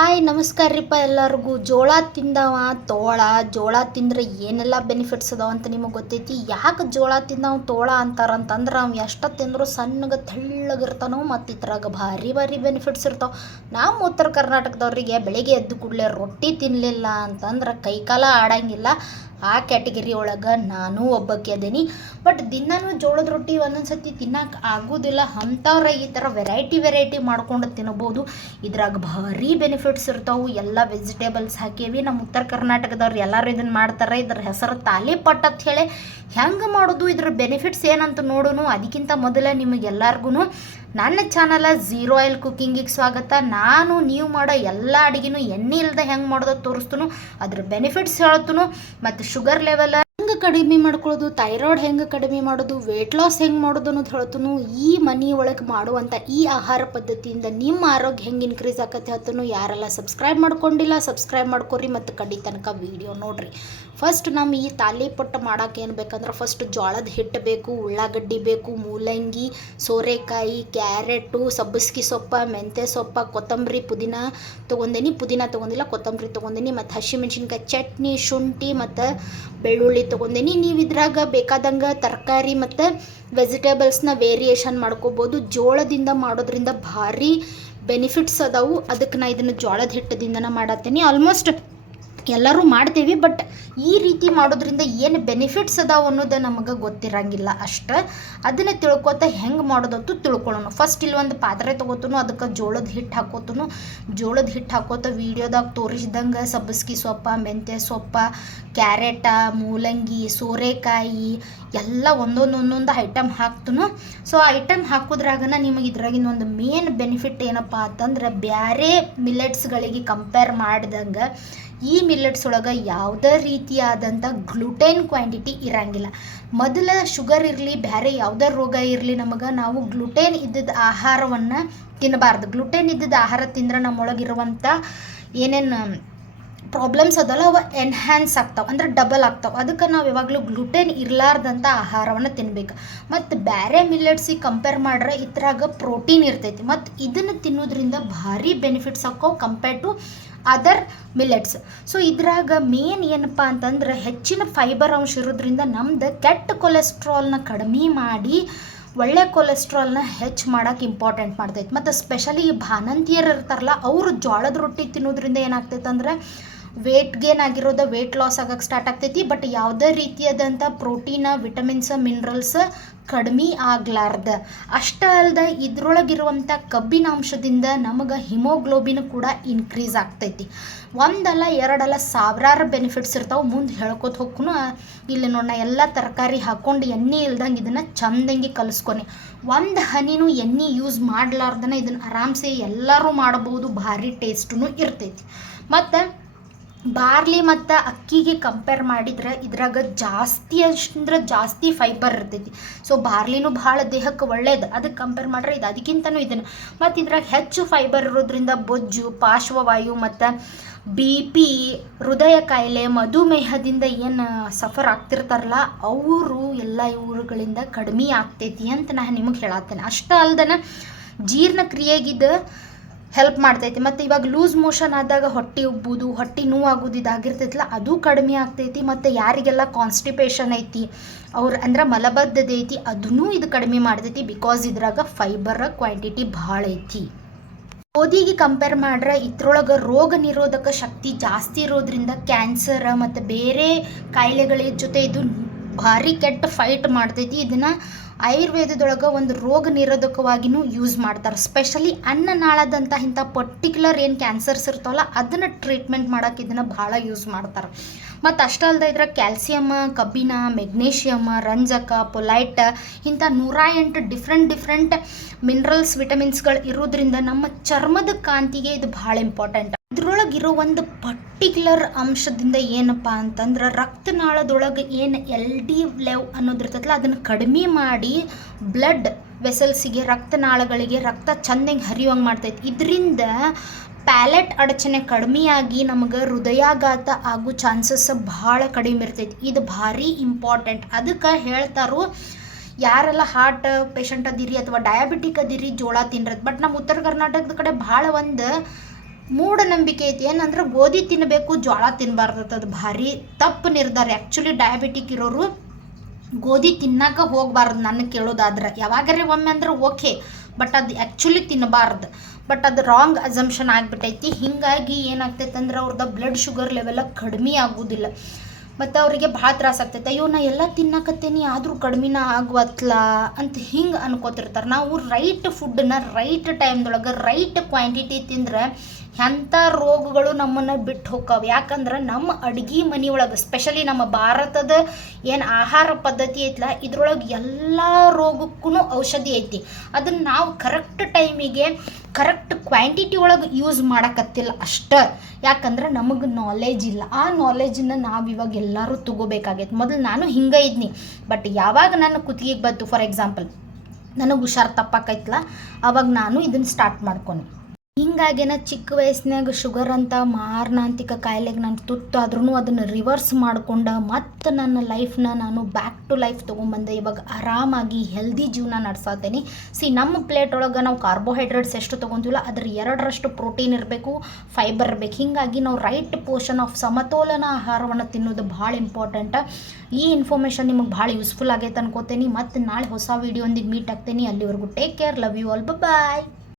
Hi ನಮಸ್ಕಾರ ರೀಪ್ಪ ಎಲ್ಲರಿಗೂ. ಜೋಳ ತಿಂದವ, ತೋಳ. ಜೋಳ ತಿಂದ್ರೆ ಏನೆಲ್ಲ ಬೆನಿಫಿಟ್ಸ್ ಅದಾವ ಅಂತ ನಿಮಗೆ ಗೊತ್ತೈತಿ? ಯಾಕೆ ಜೋಳ ತಿಂದವ, ತೋಳ ಅಂತಾರಂತಂದ್ರೆ ಅವ್ನು ಎಷ್ಟು ತಿಂದರೂ ಸಣ್ಣಗೆ ತೆಳ್ಳಗಿರ್ತಾನೋ ಮತ್ತು ಇದ್ರಾಗ ಭಾರಿ ಭಾರಿ ಬೆನಿಫಿಟ್ಸ್ ಇರ್ತಾವೆ. ನಮ್ಮ ಉತ್ತರ ಕರ್ನಾಟಕದವ್ರಿಗೆ ಬೆಳಿಗ್ಗೆ ಎದ್ದು ಕೂಡಲೇ ರೊಟ್ಟಿ ತಿನ್ನಲಿಲ್ಲ ಅಂತಂದ್ರೆ ಕೈಕಾಲ ಆಡಂಗಿಲ್ಲ. ಆ ಕ್ಯಾಟಗರಿ ಒಳಗೆ ನಾನು ಒಬ್ಬಕ್ಕೆ ಅದೇನಿ. ಬಟ್ ದಿನಾನು ಜೋಳದ ರೊಟ್ಟಿ ಒಂದೊಂದು ಸತಿ ತಿನ್ನಕ್ಕೆ ಆಗೋದಿಲ್ಲ. ಅಂಥವ್ರ ಈ ಥರ ವೆರೈಟಿ ವೆರೈಟಿ ಮಾಡ್ಕೊಂಡು ತಿನ್ಬೋದು. ಇದ್ರಾಗ ಭಾರಿ ಬೆನಿಫಿಟ್ಸ್ ಇರ್ತಾವೆ. ಎಲ್ಲ ವೆಜಿಟೇಬಲ್ಸ್ ಹಾಕೇವಿ. ನಮ್ಮ ಉತ್ತರ ಕರ್ನಾಟಕದವ್ರು ಎಲ್ಲರೂ ಇದನ್ನು ಮಾಡ್ತಾರೆ. ಇದ್ರ ಹೆಸರು ತಾಲಿಪಟ್ ಅಂತ ಹೇಳಿ ಹೆಂಗೆ ಮಾಡೋದು? ಇದ್ರ ಬೆನಿಫಿಟ್ಸ್ ಏನಂತ ನೋಡೋನು. ಅದಕ್ಕಿಂತ ಮೊದಲೇ ನಿಮಗೆಲ್ಲರಿಗೂ ನನ್ನ ಚಾನಲ ಝೀರೋ ಆಯಿಲ್ ಕುಕ್ಕಿಂಗಿಗೆ ಸ್ವಾಗತ. ನಾನು ನೀವು ಮಾಡೋ ಎಲ್ಲ ಅಡುಗೆನೂ ಎಣ್ಣೆ ಇಲ್ಲದೆ ಹೆಂಗೆ ಮಾಡೋದು ತೋರಿಸ್ತನು. ಅದ್ರ ಬೆನಿಫಿಟ್ಸ್ ಹೇಳ್ತನು ಮತ್ತು ಶುಗರ್ ಲೆವೆಲ್ ಹೆಂಗೆ ಕಡಿಮೆ ಮಾಡ್ಕೊಳ್ಳೋದು ಥೈರಾಯ್ಡ್ ಹೆಂಗೆ ಕಡಿಮೆ ಮಾಡೋದು ವೆಯ್ಟ್ ಲಾಸ್ ಹೆಂಗೆ ಮಾಡೋದು ಅನ್ನೋದು ಹೇಳ್ತನು, ಈ ಮನಿ ಒಳಗೆ ಮಾಡುವಂಥ ಈ ಆಹಾರ ಪದ್ಧತಿಯಿಂದ ನಿಮ್ಮ ಆರೋಗ್ಯ ಹೆಂಗೆ ಇನ್ಕ್ರೀಸ್ ಆಕತ್ತೆ ಹೇಳ್ತನು ಯಾರೆಲ್ಲ ಸಬ್ಸ್ಕ್ರೈಬ್ ಮಾಡ್ಕೊಂಡಿಲ್ಲ ಸಬ್ಸ್ಕ್ರೈಬ್ ಮಾಡ್ಕೊರಿ ಮತ್ತು ಕಡಿ ತನಕ ವಿಡಿಯೋ ನೋಡ್ರಿ. ಫಸ್ಟ್ ನಮ್ಮ ಈ ತಾಲಿಪಟ್ಟು ಮಾಡೋಕೆ ಏನು ಬೇಕಂದ್ರೆ ಫಸ್ಟ್ ಜೋಳದ ಹಿಟ್ಟು ಬೇಕು, ಉಳ್ಳಾಗಡ್ಡಿ ಬೇಕು, ಮೂಲಂಗಿ, ಸೋರೆಕಾಯಿ, ಕ್ಯಾರೆಟು, ಸಬ್ಬಸ್ಗಿ ಸೊಪ್ಪ, ಮೆಂತ್ಯ ಸೊಪ್ಪ, ಕೊತ್ತಂಬರಿ ಪುದೀನ ತೊಗೊಂಡೇನಿ, ಪುದೀನ ತೊಗೊಂಡಿಲ್ಲ, ಕೊತ್ತಂಬರಿ ತೊಗೊಂಡೇನಿ, ಮತ್ತು ಹಸಿಮೆಣ್ಸಿನ್ಕಾಯಿ ಚಟ್ನಿ, ಶುಂಠಿ ಮತ್ತು ಬೆಳ್ಳುಳ್ಳಿ ತೊಗೊಂಡೇನಿ ನೀವು ಇದ್ರಾಗ ಬೇಕಾದಂಗೆ ತರಕಾರಿ ಮತ್ತು ವೆಜಿಟೇಬಲ್ಸ್ನ ವೇರಿಯೇಷನ್ ಮಾಡ್ಕೋಬೋದು. ಜೋಳದಿಂದ ಮಾಡೋದ್ರಿಂದ ಭಾರಿ ಬೆನಿಫಿಟ್ಸ್ ಅದಾವು. ಅದಕ್ಕೆ ನಾ ಇದನ್ನು ಜೋಳದ ಹಿಟ್ಟದಿಂದನ ಮಾಡತ್ತೀನಿ ಆಲ್ಮೋಸ್ಟ್ ಎಲ್ಲರೂ ಮಾಡ್ತೀವಿ ಬಟ್ ಈ ರೀತಿ ಮಾಡೋದ್ರಿಂದ ಏನು ಬೆನಿಫಿಟ್ಸ್ ಅದಾವ ಅನ್ನೋದು ನಮಗೆ ಗೊತ್ತಿರಂಗಿಲ್ಲ ಅಷ್ಟು. ಅದನ್ನು ತಿಳ್ಕೊತ ಹೆಂಗೆ ಮಾಡೋದಂತೂ ತಿಳ್ಕೊಳ್ಳೋಣ ಫಸ್ಟ್ ಇಲ್ಲಿ ಒಂದು ಪಾತ್ರೆ ತೊಗೋತನು, ಅದಕ್ಕೆ ಜೋಳದ ಹಿಟ್ಟು ಹಾಕೋತನು. ಜೋಳದ ಹಿಟ್ಟು ಹಾಕೋತ ವೀಡಿಯೋದಾಗ ತೋರಿಸಿದಂಗೆ ಸಬ್ಬಸ್ಗಿ ಸೊಪ್ಪ, ಮೆಂತ್ಯ ಸೊಪ್ಪ, ಕ್ಯಾರೆಟ, ಮೂಲಂಗಿ, ಸೋರೆಕಾಯಿ ಎಲ್ಲ ಒಂದೊಂದು ಒಂದೊಂದು ಐಟಮ್ ಹಾಕ್ತನು. ಸೊ ಐಟಮ್ ಹಾಕೋದ್ರಾಗನ ನಿಮಗೆ ಇದ್ರಾಗಿನ ಒಂದು ಮೇನ್ ಬೆನಿಫಿಟ್ ಏನಪ್ಪ ಅಂತಂದ್ರೆ ಬ್ಯಾರೆ ಮಿಲೆಟ್ಸ್ಗಳಿಗೆ ಕಂಪೇರ್ ಮಾಡಿದಂಗೆ ಈ ಮಿಲ್ಲೆಟ್ಸ್ ಒಳಗೆ ಯಾವುದೇ ರೀತಿಯಾದಂಥ ಗ್ಲುಟೇನ್ ಕ್ವಾಂಟಿಟಿ ಇರಂಗಿಲ್ಲ. ಮೊದಲ ಶುಗರ್ ಇರಲಿ ಬೇರೆ ಯಾವುದೇ ರೋಗ ಇರಲಿ ನಮಗೆ ನಾವು ಗ್ಲುಟೇನ್ ಇದ್ದದ ಆಹಾರವನ್ನು ತಿನ್ನಬಾರ್ದು. ಗ್ಲುಟೇನ್ ಇದ್ದದ ಆಹಾರ ತಿಂದ್ರೆ ನಮ್ಮೊಳಗಿರುವಂಥ ಏನೇನು ಪ್ರಾಬ್ಲಮ್ಸ್ ಅದಲ್ಲ, ಅವು ಎನ್ಹ್ಯಾನ್ಸ್ ಆಗ್ತಾವೆ. ಅಂದ್ರೆ ಡಬಲ್ ಆಗ್ತಾವೆ. ಅದಕ್ಕೆ ನಾವು ಯಾವಾಗಲೂ ಗ್ಲುಟೇನ್ ಇರಲಾರ್ದಂಥ ಆಹಾರವನ್ನು ತಿನ್ಬೇಕು. ಮತ್ತು ಬೇರೆ ಮಿಲ್ಲೆಟ್ಸಿಗೆ ಕಂಪೇರ್ ಮಾಡ್ರೆ ಇದ್ರಾಗ ಪ್ರೋಟೀನ್ ಇರ್ತೈತಿ. ಮತ್ತು ಇದನ್ನು ತಿನ್ನೋದ್ರಿಂದ ಭಾರಿ benefits ಆಕ್ಕವು compare to other millets so ಇದ್ರಾಗ ಮೇನ್ ಏನಪ್ಪ ಅಂತಂದ್ರೆ ಹೆಚ್ಚಿನ ಫೈಬರ್ ಅಂಶ ಇರೋದ್ರಿಂದ ನಮ್ದು ಕೆಟ್ಟ ಕೊಲೆಸ್ಟ್ರಾಲ್ನ ಕಡಿಮೆ ಮಾಡಿ ಒಳ್ಳೆ ಕೊಲೆಸ್ಟ್ರಾಲ್ನ ಹೆಚ್ಚು ಮಾಡೋಕೆ ಇಂಪಾರ್ಟೆಂಟ್ ಮಾಡ್ತೈತೆ. ಮತ್ತು ಸ್ಪೆಷಲಿ ಭಾನಂತಿಯರು ಇರ್ತಾರಲ್ಲ, ಅವರು ಜೋಳದ ರೊಟ್ಟಿ ತಿನ್ನೋದ್ರಿಂದ ಏನಾಗ್ತೈತೆ ಅಂದ್ರೆ ವೇಟ್ ಗೇನ್ ಆಗಿರೋದು ವೇಟ್ ಲಾಸ್ ಆಗಕ್ಕೆ ಸ್ಟಾರ್ಟ್ ಆಗ್ತೈತಿ. ಬಟ್ ಯಾವುದೇ ರೀತಿಯಾದಂಥ ಪ್ರೋಟೀನ ವಿಟಮಿನ್ಸ್ ಮಿನರಲ್ಸ್ ಕಡಿಮೆ ಆಗ್ಲಾರ್ದ. ಅಷ್ಟೇ ಅಲ್ಲದೆ ಇದ್ರೊಳಗಿರುವಂಥ ಕಬ್ಬಿನ ಅಂಶದಿಂದ ನಮಗೆ ಹಿಮೋಗ್ಲೋಬಿನ್ ಕೂಡ ಇನ್ಕ್ರೀಸ್ ಆಗ್ತೈತಿ. ಒಂದಲ್ಲ, ಎರಡಲ್ಲ ಸಾವಿರಾರು ಬೆನಿಫಿಟ್ಸ್ ಇರ್ತಾವೆ. ಮುಂದೆ ಹೇಳ್ಕೊತ ಹೋಗ್ಕೂ ಇಲ್ಲಿ ನೋಡೋಣ ಎಲ್ಲ ತರಕಾರಿ ಹಾಕ್ಕೊಂಡು ಎಣ್ಣೆ ಇಲ್ದಂಗೆ ಇದನ್ನು ಚಂದಂಗೆ ಕಲಿಸ್ಕೊನಿ. ಒಂದು ಹನಿನೂ ಎಣ್ಣೆ ಯೂಸ್ ಮಾಡಲಾರ್ದನ ಇದನ್ನು ಆರಾಮ್ಸೆ ಎಲ್ಲರೂ ಮಾಡಬಹುದು. ಭಾರಿ ಟೇಸ್ಟೂ ಇರ್ತೈತಿ. ಮತ್ತು ಬಾರ್ಲಿ ಮತ್ತು ಅಕ್ಕಿಗೆ ಕಂಪೇರ್ ಮಾಡಿದ್ರೆ ಇದ್ರಾಗ ಜಾಸ್ತಿ ಅಂದ್ರೆ ಜಾಸ್ತಿ ಫೈಬರ್ ಇರ್ತೈತಿ. ಸೊ ಬಾರ್ಲಿನೂ ಭಾಳ ದೇಹಕ್ಕೆ ಒಳ್ಳೇದು. ಅದಕ್ಕೆ ಕಂಪೇರ್ ಮಾಡ್ರೆ ಇದು ಅದಕ್ಕಿಂತನೂ ಇದನ್ನು. ಮತ್ತು ಇದ್ರಾಗ ಹೆಚ್ಚು ಫೈಬರ್ ಇರೋದ್ರಿಂದ ಬೊಜ್ಜು, ಪಾರ್ಶ್ವವಾಯು ಮತ್ತು ಬಿ ಪಿ ಹೃದಯ ಕಾಯಿಲೆ, ಮಧುಮೇಹದಿಂದ ಏನು ಸಫರ್ ಆಗ್ತಿರ್ತಾರಲ್ಲ, ಅವರು ಎಲ್ಲ ಇವುಗಳಿಂದ ಕಡಿಮೆ ಆಗ್ತೈತಿ ಅಂತ ನಾನು ನಿಮಗೆ ಹೇಳತ್ತೇನೆ ಅಷ್ಟೇ ಅಲ್ದನ ಜೀರ್ಣಕ್ರಿಯೆಗಿದು ಹೆಲ್ಪ್ ಮಾಡ್ತೈತಿ. ಮತ್ತು ಇವಾಗ ಲೂಸ್ ಮೋಷನ್ ಆದಾಗ ಹೊಟ್ಟೆ ಉಬ್ಬೋದು, ಹೊಟ್ಟೆ ನೋವು ಆಗೋದು ಇದಾಗಿರ್ತೈತಲ್ಲ, ಅದು ಕಡಿಮೆ ಆಗ್ತೈತಿ. ಮತ್ತು ಯಾರಿಗೆಲ್ಲ ಕಾನ್ಸ್ಟಿಪೇಷನ್ ಐತಿ, ಅವ್ರ ಅಂದ್ರೆ ಮಲಬದ್ಧತೆ ಐತಿ, ಅದನ್ನೂ ಇದು ಕಡಿಮೆ ಮಾಡ್ತೈತಿ ಬಿಕಾಸ್ ಇದ್ರಾಗ ಫೈಬರ್ ಕ್ವಾಂಟಿಟಿ ಭಾಳ ಐತಿ. ಗೋಧಿಗೆ ಕಂಪೇರ್ ಮಾಡ್ರೆ ಇದ್ರೊಳಗೆ ರೋಗ ನಿರೋಧಕ ಶಕ್ತಿ ಜಾಸ್ತಿ ಇರೋದ್ರಿಂದ ಕ್ಯಾನ್ಸರ್ ಮತ್ತು ಬೇರೆ ಕಾಯಿಲೆಗಳ ಜೊತೆ ಇದು ಭಾರಿ ಕೆಟ್ಟ ಫೈಟ್ ಮಾಡ್ತೈತಿ. ಇದನ್ನು ಆಯುರ್ವೇದದೊಳಗೆ ಒಂದು ರೋಗ ನಿರೋಧಕವಾಗಿನೂ ಯೂಸ್ ಮಾಡ್ತಾರೆ. ಸ್ಪೆಷಲಿ ಅನ್ನನಾಳದಂಥ ಇಂಥ ಪರ್ಟಿಕ್ಯುಲರ್ ಏನು ಕ್ಯಾನ್ಸರ್ಸ್ ಇರ್ತಾವಲ್ಲ, ಅದನ್ನು ಟ್ರೀಟ್ಮೆಂಟ್ ಮಾಡೋಕೆ ಇದನ್ನು ಭಾಳ ಯೂಸ್ ಮಾಡ್ತಾರೆ. ಮತ್ತು ಅಷ್ಟಲ್ಲದೆ ಇದ್ರೆ ಕ್ಯಾಲ್ಸಿಯಮ್ ಕಬ್ಬಿಣ ಮೆಗ್ನೀಷಿಯಮ್ ರಂಜಕ ಪೊಲೈಟ್ ಇಂಥ ನೂರ ಎಂಟು ಡಿಫ್ರೆಂಟ್ ಡಿಫ್ರೆಂಟ್ ಮಿನರಲ್ಸ್ ವಿಟಮಿನ್ಸ್ಗಳು ಇರೋದ್ರಿಂದ ನಮ್ಮ ಚರ್ಮದ ಕಾಂತಿಗೆ ಇದು ಭಾಳ ಇಂಪಾರ್ಟೆಂಟ್ ಇದ್ರೊಳಗಿರೋ ಒಂದು ಪರ್ಟಿಕ್ಯುಲರ್ ಅಂಶದಿಂದ ಏನಪ್ಪ ಅಂತಂದ್ರೆ ರಕ್ತನಾಳದೊಳಗೆ ಏನು ಎಲ್ ಡಿ ಲೆವ್ ಅನ್ನೋದಿರ್ತೈತಲ್ಲ, ಅದನ್ನು ಕಡಿಮೆ ಮಾಡಿ ಬ್ಲಡ್ ವೆಸಲ್ಸಿಗೆ ರಕ್ತನಾಳಗಳಿಗೆ, ರಕ್ತ ಚಂದಂಗೆ ಹರಿಯುವಂಗೆ ಮಾಡ್ತೈತಿ. ಇದರಿಂದ ಪ್ಯಾಲೆಟ್ ಅಡಚಣೆ ಕಡಿಮೆಯಾಗಿ ನಮಗೆ ಹೃದಯಾಘಾತ ಆಗೋ ಚಾನ್ಸಸ್ ಭಾಳ ಕಡಿಮೆ ಇರ್ತೈತಿ. ಇದು ಭಾರಿ ಇಂಪಾರ್ಟೆಂಟ್ ಅದಕ್ಕೆ ಹೇಳ್ತಾರೋ, ಯಾರೆಲ್ಲ ಹಾರ್ಟ್ ಪೇಷಂಟ್ ಅದಿರಿ ಅಥವಾ ಡಯಾಬಿಟಿಕ್ ಅದಿರಿ, ಜೋಳ ತಿನ್ರದು ಬಟ್ ನಮ್ಮ ಉತ್ತರ ಕರ್ನಾಟಕದ ಕಡೆ ಭಾಳ ಒಂದು ಮೂಢನಂಬಿಕೆ ಐತಿ. ಏನಂದ್ರೆ ಗೋಧಿ ತಿನ್ನಬೇಕು ಜೋಳ ತಿನ್ನಬಾರ್ದು ಅದು ಭಾರಿ ತಪ್ಪು ನಿರ್ಧಾರ. ಆ್ಯಕ್ಚುಲಿ ಡಯಾಬಿಟಿಕ್ ಇರೋರು ಗೋಧಿ ತಿನ್ನಕ್ಕೆ ಹೋಗಬಾರ್ದು ನನ್ನ ಕೇಳೋದಾದ್ರೆ. ಯಾವಾಗಾರೆ ಒಮ್ಮೆ ಅಂದ್ರೆ ಓಕೆ ಬಟ್ ಅದು ಆ್ಯಕ್ಚುಲಿ ತಿನ್ನಬಾರ್ದು ಬಟ್ ಅದು ರಾಂಗ್ ಅಸಂಪ್ಷನ್ ಆಗಿಬಿಟ್ಟೈತಿ. ಹೀಗಾಗಿ ಏನಾಗ್ತೈತೆ ಅಂದ್ರೆ ಅವ್ರದ್ದು ಬ್ಲಡ್ ಶುಗರ್ ಲೆವೆಲ್ಲ ಕಡಿಮೆ ಆಗೋದಿಲ್ಲ. ಮತ್ತು ಅವರಿಗೆ ಭಾಳ ತ್ರಾಸ ಆಗ್ತೈತೆ. ಅಯ್ಯೋ, ನಾ ಎಲ್ಲ ತಿನ್ನಕತ್ತೇನಿ, ಆದರೂ ಕಡಿಮೆನ ಆಗುವತ್ಲ ಅಂತ ಹಿಂಗೆ ಅನ್ಕೋತಿರ್ತಾರೆ. ನಾವು ರೈಟ್ ಫುಡ್ಡನ್ನ ರೈಟ್ ಟೈಮ್ದೊಳಗೆ ರೈಟ್ ಕ್ವಾಂಟಿಟಿ ತಿಂದ್ರೆ ಎಂಥ ರೋಗಗಳು ನಮ್ಮನ್ನು ಬಿಟ್ಟು ಹೋಗ್ತಾವೆ ಯಾಕಂದ್ರೆ ನಮ್ಮ ಅಡುಗೆ ಮನೆಯೊಳಗೆ ಸ್ಪೆಷಲಿ ನಮ್ಮ ಭಾರತದ ಏನು ಆಹಾರ ಪದ್ಧತಿ ಐತಲ್ಲ ಇದ್ರೊಳಗೆ ಎಲ್ಲ ರೋಗಕ್ಕೂ ಔಷಧಿ ಐತಿ. ಅದನ್ನು ನಾವು ಕರೆಕ್ಟ್ ಟೈಮಿಗೆ ಕರೆಕ್ಟ್ ಕ್ವಾಂಟಿಟಿ ಒಳಗೆ ಯೂಸ್ ಮಾಡಕತ್ತಿಲ್ಲ ಅಷ್ಟೇ. ಯಾಕಂದ್ರೆ ನಮಗೆ ನಾಲೆಜ್ ಇಲ್ಲ. ಆ ನಾಲೆಜನ್ನು ನಾವು ಇವಾಗ ಎಲ್ಲರೂ ತಗೋಬೇಕಾಗೈತೆ. ಮೊದಲು ನಾನು ಹಿಂಗೆ ಇದ್ನಿ. ಬಟ್ ಯಾವಾಗ ನನ್ನ ಕುತ್ತಿಗೆಗೆ ಬಂತು ಫಾರ್ ಎಕ್ಸಾಂಪಲ್ ನನಗೆ ಹುಷಾರು ತಪ್ಪಾಕೈತಲ್ಲ ಅವಾಗ ನಾನು ಇದನ್ನು ಸ್ಟಾರ್ಟ್ ಮಾಡ್ಕೊನಿ ನಾ ಚಿಕ್ಕ ವಯಸ್ಸಿನಾಗ ಶುಗರ್ ಅಂತ ಮಾರಣಾಂತಿಕ ಕಾಯಿಲೆಗೆ ನಾನು ತುತ್ತಾದ್ರೂ ಅದನ್ನು ರಿವರ್ಸ್ ಮಾಡ್ಕೊಂಡು ಮತ್ತೆ ನನ್ನ ಲೈಫ್ನ ನಾನು ಬ್ಯಾಕ್ ಟು ಲೈಫ್ ತೊಗೊಂಬಂದೆ. ಇವಾಗ ಆರಾಮಾಗಿ ಹೆಲ್ದಿ ಜೀವನ ನಡ್ಸಾತೇನೆ. ಸಿ ನಮ್ಮ ಪ್ಲೇಟ್ ಒಳಗೆ ನಾವು ಕಾರ್ಬೋಹೈಡ್ರೇಟ್ಸ್ ಎಷ್ಟು ತೊಗೊತೀವಲ್ಲ, ಅದ್ರ ಎರಡರಷ್ಟು ಪ್ರೋಟೀನ್ ಇರಬೇಕು ಫೈಬರ್ ಇರಬೇಕು. ಹೀಗಾಗಿ ನಾವು ರೈಟ್ ಪೋರ್ಷನ್ ಆಫ್ ಸಮತೋಲನ ಆಹಾರವನ್ನು ತಿನ್ನೋದು ಭಾಳ ಇಂಪಾರ್ಟೆಂಟ ಈ ಇನ್ಫಾರ್ಮೇಷನ್ ನಿಮಗೆ ಭಾಳ ಯೂಸ್ಫುಲ್ ಆಗೈತೆ ಅನ್ಕೋತೀನಿ. ಮತ್ತು ನಾಳೆ ಹೊಸ ವೀಡಿಯೋ ಒಂದಿಗೆ ಮೀಟ್ ಆಗ್ತೀನಿ. ಅಲ್ಲಿವರೆಗೂ take care love you all bye